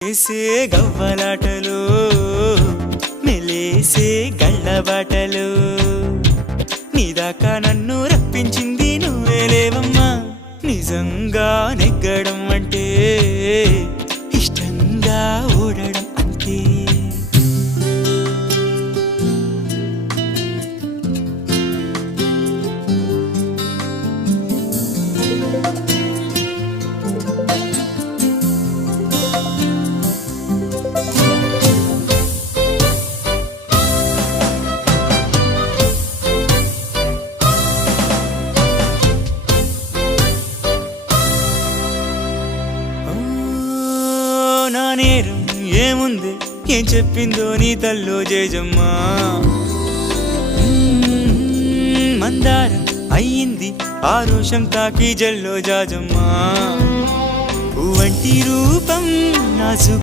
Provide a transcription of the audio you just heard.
వేసే గవ్వలాటలు మెలేసే గళ్ళబాటలు నీదాకా నన్ను రప్పించింది నువ్వేలేవమ్మా నిజంగా నెగ్గడం అంటే ఇష్టంగా ఓడడం అంతే నా నేరం ఏముంది ఏం చెప్పిందో నీ తల్లో జేజమ్మా మందారం అయ్యింది ఆరుషం తాకి జల్లో జాజమ్మా వంటి రూపం నాసు